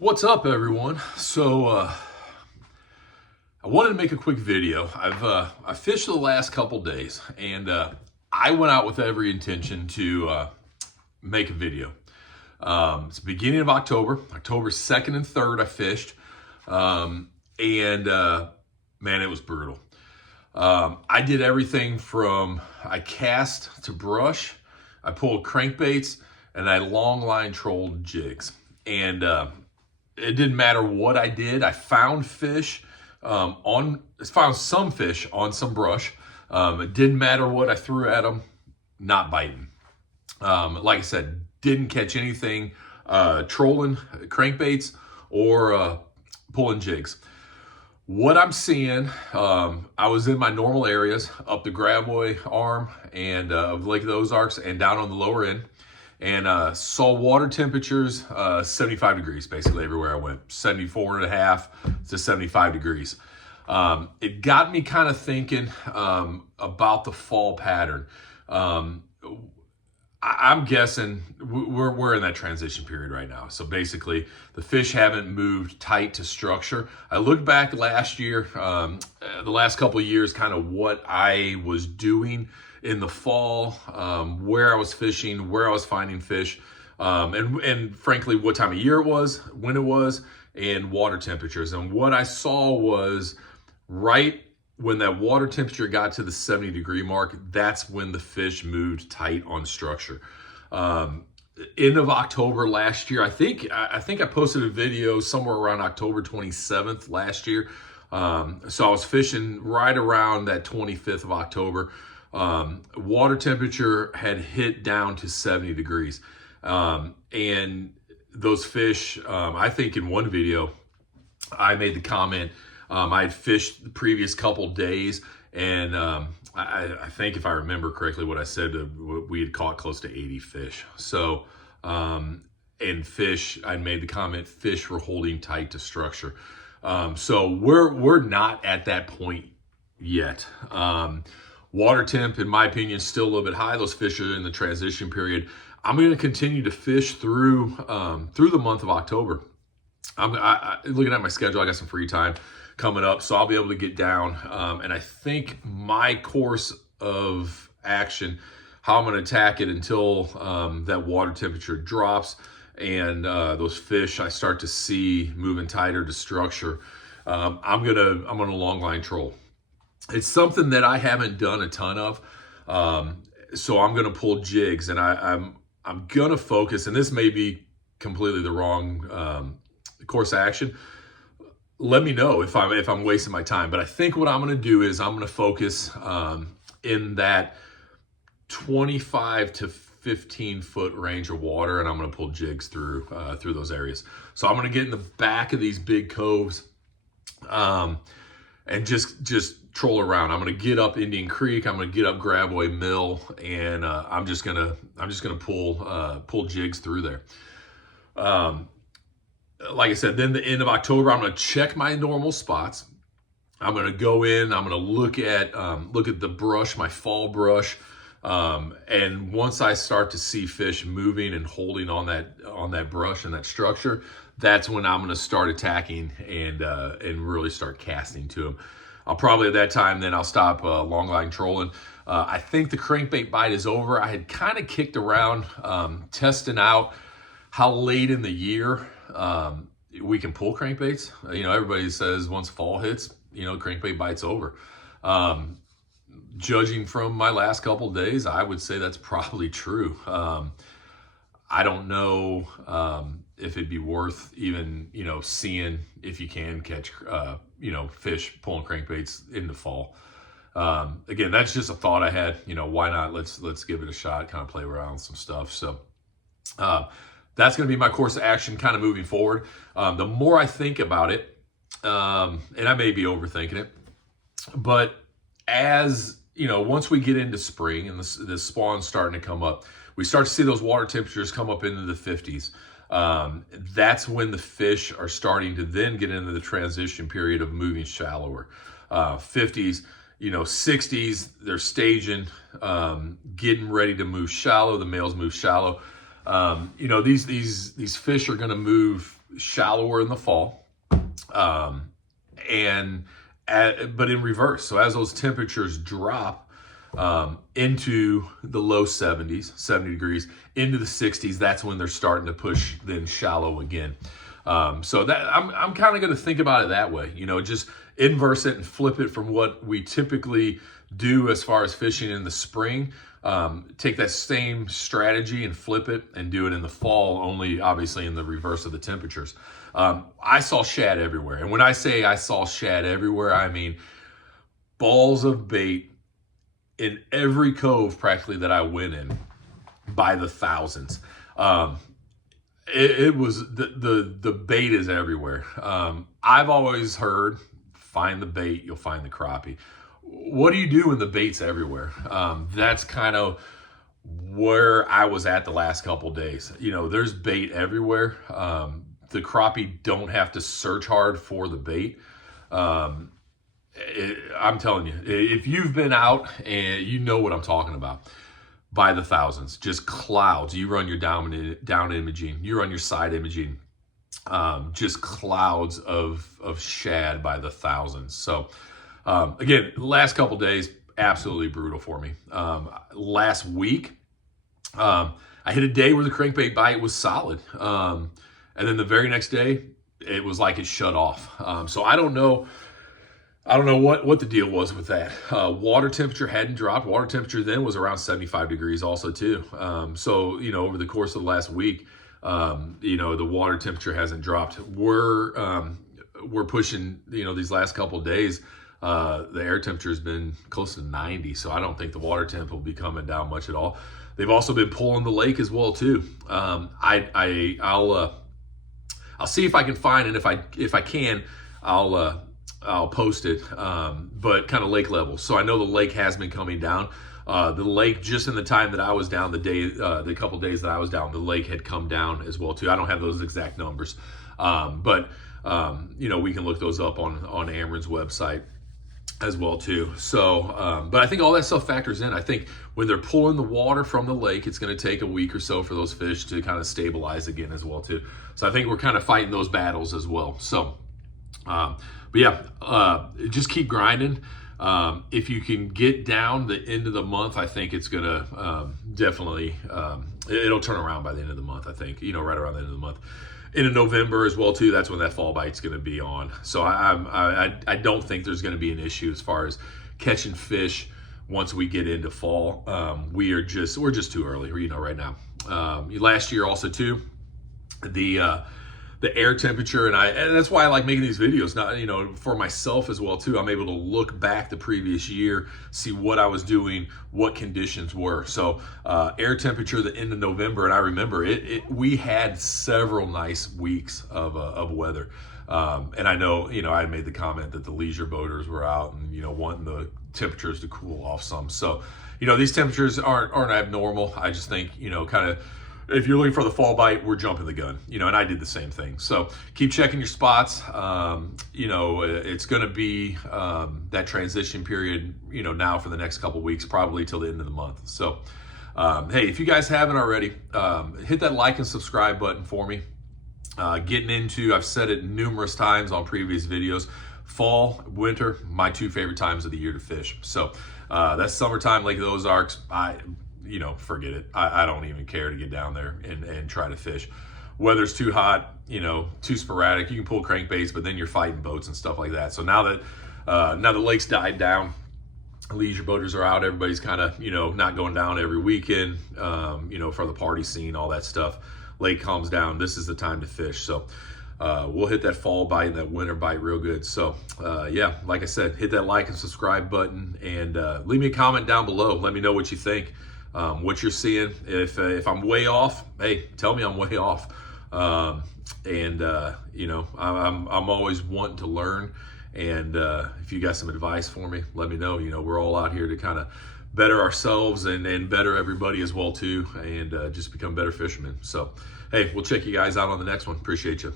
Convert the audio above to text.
What's up, everyone? I wanted to make a quick video. I fished the last couple days, and I went out with every intention to make a video. It's the beginning of October 2nd and 3rd I fished, man, it was brutal. I did everything from I cast to brush, I pulled crankbaits, and I long line trolled jigs. And it didn't matter what I did. I found fish found some fish on some brush. It didn't matter what I threw at them, not biting. Like I said, didn't catch anything trolling crankbaits or pulling jigs. What I'm seeing, I was in my normal areas up the Grabway arm and of Lake of the Ozarks and down on the lower end, and saw water temperatures 75 degrees basically everywhere I went, 74.5 to 75 degrees. It got me kind of thinking about the fall pattern. I'm guessing we're in that transition period right now. So basically, the fish haven't moved tight to structure. I looked back last year, the last couple of years, kind of what I was doing in the fall, where I was fishing, where I was finding fish, and frankly, what time of year it was, when it was, and water temperatures. And what I saw was right when that water temperature got to the 70-degree mark, that's when the fish moved tight on structure. End of October last year, I think I posted a video somewhere around October 27th last year. So I was fishing right around that 25th of October. Water temperature had hit down to 70 degrees. And those fish, I think in one video, I made the comment, I had fished the previous couple days, and I think if I remember correctly what I said, we had caught close to 80 fish. So, and fish, I made the comment, fish were holding tight to structure. So we're not at that point yet. Water temp, in my opinion, is still a little bit high. Those fish are in the transition period. I'm going to continue to fish through the month of October. I'm looking at my schedule. I got some free time coming up, so I'll be able to get down. And I think my course of action, how I'm going to attack it until that water temperature drops and those fish I start to see moving tighter to structure. I'm gonna long line troll. It's something that I haven't done a ton of, so I'm gonna pull jigs, and I'm gonna focus. And this may be completely the wrong course of action. Let me know if I'm wasting my time. But I think what I'm gonna do is I'm gonna focus in that 25 to 15 foot range of water, and I'm gonna pull jigs through those areas. So I'm gonna get in the back of these big coves, and just troll around. I'm gonna get up Indian Creek. I'm gonna get up Grabway Mill, and I'm just gonna pull jigs through there. Like I said, then the end of October, I'm gonna check my normal spots. I'm gonna go in. I'm gonna look at the brush, my fall brush, and once I start to see fish moving and holding on that brush and that structure, that's when I'm gonna start attacking and really start casting to them. I'll probably at that time, then I'll stop long line trolling. I think the crankbait bite is over. I had kind of kicked around testing out how late in the year we can pull crankbaits. Everybody says once fall hits, crankbait bite's over. Judging from my last couple of days, I would say that's probably true. I don't know if it'd be worth even, seeing if you can catch, fish pulling crankbaits in the fall. Again, that's just a thought I had. Why not? Let's give it a shot, kind of play around with some stuff. So that's going to be my course of action kind of moving forward. The more I think about it, and I may be overthinking it, but as once we get into spring and the spawn's starting to come up, we start to see those water temperatures come up into the 50s. That's when the fish are starting to then get into the transition period of moving shallower. 50s, 60s, they're staging, getting ready to move shallow. The males move shallow. These fish are going to move shallower in the fall, but in reverse. So as those temperatures drop into the low 70s, 70 degrees, into the 60s, that's when they're starting to push then shallow again. So that I'm kind of going to think about it that way, you know, just inverse it and flip it from what we typically do as far as fishing in the spring. Take that same strategy and flip it and do it in the fall, only obviously in the reverse of the temperatures. I saw shad everywhere. And when I say I saw shad everywhere, I mean balls of bait in every cove practically that I went in by the thousands. It was the bait is everywhere. I've always heard, find the bait, you'll find the crappie. What do you do when the bait's everywhere? That's kind of where I was at the last couple days. You know, there's bait everywhere. The crappie don't have to search hard for the bait. I'm telling you, if you've been out and you know what I'm talking about, by the thousands, just clouds. You run your down imaging, you run your side imaging, just clouds of shad by the thousands. So again, last couple days, absolutely brutal for me. Last week, I hit a day where the crankbait bite was solid. And then the very next day, it was like it shut off. So I don't know what the deal was with that. Water temperature hadn't dropped. Water temperature then was around 75 degrees also too. So, you know, over the course of the last week, you know, the water temperature hasn't dropped. We're pushing, you know, these last couple of days, the air temperature has been close to 90. So I don't think the water temp will be coming down much at all. They've also been pulling the lake as well too. I'll see if I can find, and if I can, I'll post it, but kind of lake level. So I know the lake has been coming down. The lake, just in the time that I was down, the couple days that I was down, the lake had come down as well too. I don't have those exact numbers, but you know, we can look those up on Amron's website as well too. So, but I think all that stuff factors in. I think when they're pulling the water from the lake, it's going to take a week or so for those fish to kind of stabilize again as well too. So I think we're kind of fighting those battles as well. So, but yeah, just keep grinding. If you can get down the end of the month, I think it's gonna definitely it'll turn around by the end of the month. I think, you know, right around the end of the month. Into November as well too, that's when that fall bite's going to be on. So I don't think there's going to be an issue as far as catching fish once we get into fall. We're just too early, you know, right now. Last year also too, the air temperature, and that's why I like making these videos, not, you know, for myself as well too. I'm able to look back the previous year, see what I was doing, what conditions were. So air temperature the end of November, and I remember we had several nice weeks of weather. And I know, you know, I made the comment that the leisure boaters were out and, you know, wanting the temperatures to cool off some. So, you know, these temperatures aren't abnormal. I just think, you know, kind of, if you're looking for the fall bite, we're jumping the gun, you know, and I did the same thing. So keep checking your spots. You know, it's going to be that transition period, you know, now for the next couple weeks, probably till the end of the month. So, hey, if you guys haven't already, hit that like and subscribe button for me. Getting into, I've said it numerous times on previous videos, fall, winter, my two favorite times of the year to fish. So that's summertime, Lake of the Ozarks. You know, forget it. I don't even care to get down there and try to fish. Weather's too hot, you know, too sporadic. You can pull crankbaits, but then you're fighting boats and stuff like that. So now that the lake's died down, leisure boaters are out, everybody's kind of, you know, not going down every weekend, you know, for the party scene, all that stuff. Lake calms down. This is the time to fish. So we'll hit that fall bite and that winter bite real good. So yeah, like I said, hit that like and subscribe button, and leave me a comment down below. Let me know what you think. What you're seeing. If I'm way off, hey, tell me I'm way off. You know, I'm always wanting to learn. And if you got some advice for me, let me know. You know, we're all out here to kind of better ourselves and better everybody as well too, and just become better fishermen. So, hey, we'll check you guys out on the next one. Appreciate you.